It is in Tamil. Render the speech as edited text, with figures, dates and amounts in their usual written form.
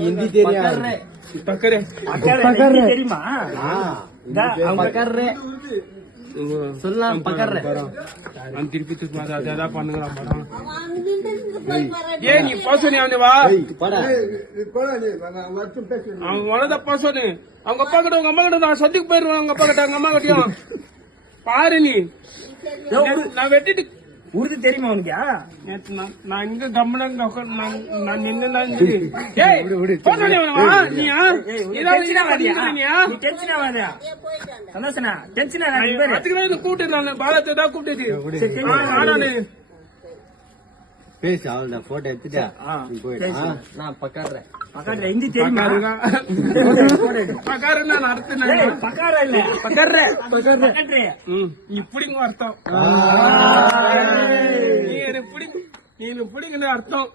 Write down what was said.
हिंदी தெரியும் பக்கரே தெரியுமா? பக்கர்ரே சொல்லலாம் பக்கர்ரே நான் திருப்பி திருப்பி அதா பண்ணுங்கறான் படம் ஏய் நீ பாசனி அவனே வா போடா அவன் வளத பாசனி அவங்க அப்பா கிட்ட உங்க அம்மா கிட்ட நான் சந்திக்கு போயிருவேன் அவங்க அப்பா கிட்ட அவங்க அம்மா கிட்டயும் பாரு நீ நான் வெட்டிட்டு உருது தெரியுமா உனக்கு? நேத்து நான் இங்க கம்மனங்க நான் நின்னு ஏய் பாசனி அவனே வா நீ நீ டென்ஷன் ஆகாதயா சந்தோஷனா டென்ஷன் ஆகாத பாரு அதுக்கு கூட்டி நான் பாலத்தை தான் கூட்டிட்டு ஆடானே பேசு அவள போட்டோ எடுத்துட்டா நீ போய்டா நான் பக்கர்றேன் பக்கர்ற ஹிந்தி தெரியுமா? பக்கர்னா நான் அர்த்தம் ஏய் பக்கர்ற இல்ல பக்கர்ற பக்கர்ற இப்படிங்க அர்த்தம் நீ எனக்கு பிடிக்குன்னு அர்த்தம்